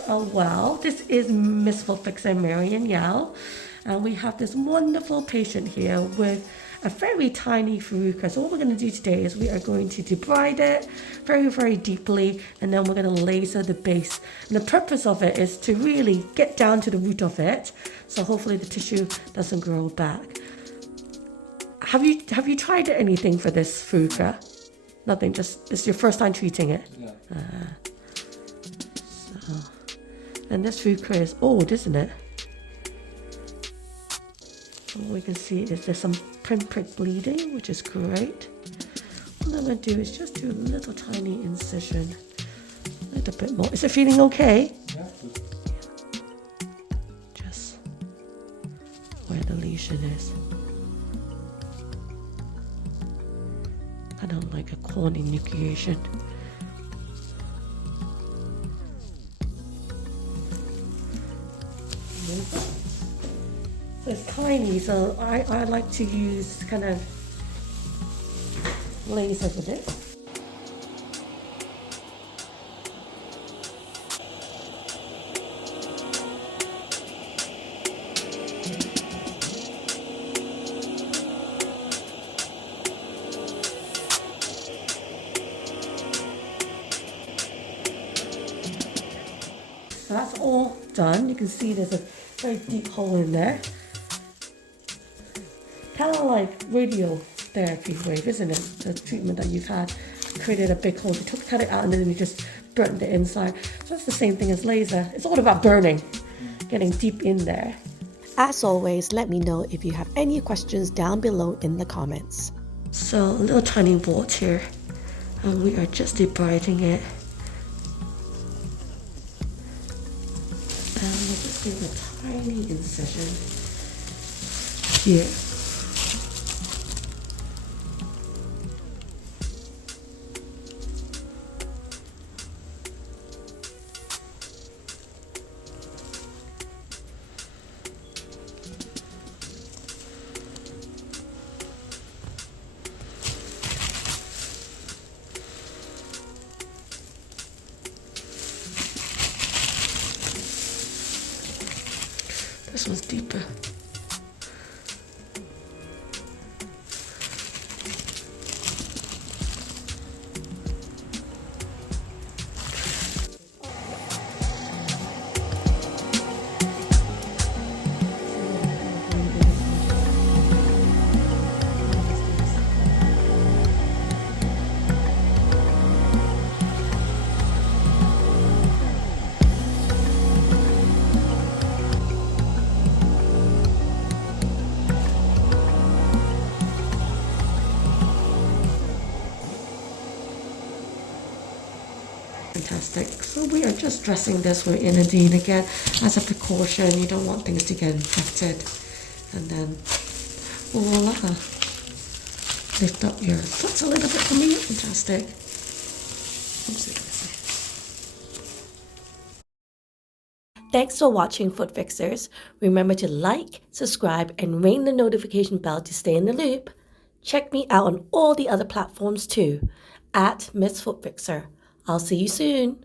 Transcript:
as well. This is Miss Foot Fixer Marian Yao, and we have this wonderful patient here with a very tiny verruca. So what we're going to do today is we are going to debride it very, very deeply, and then we're going to laser the base. And the purpose of it is to really get down to the root of it, so hopefully the tissue doesn't grow back. Have you tried anything for this verruca? Nothing, just it's your first time treating it? Yeah. And this verruca is old, isn't it? What we can see is there's some pinprick bleeding, which is great. What I'm going to do is just do a little tiny incision. A little bit more. Is it feeling okay? Yeah. Just where the lesion is. I don't like a corn enucleation. So it's tiny, so I like to use kind of laser with it. So that's all done. You can see there's a very deep hole in there. Kind of like radiotherapy wave, isn't it? The treatment that you've had created a big hole. You cut it out and then you just burnt the inside. So that's the same thing as laser. It's all about burning, getting deep in there. As always, let me know if you have any questions down below in the comments. So a little tiny wart here, and we are just debriding it. And we're just doing a tiny incision here. This one's deeper. Fantastic. So we are just dressing this with inadine again as a precaution. You don't want things to get infected. And then voila. Lift up your foot a little bit for me. Fantastic. Thanks for watching Foot Fixers. Remember to like, subscribe, and ring the notification bell to stay in the loop. Check me out on all the other platforms too, at Miss Foot Fixer. I'll see you soon.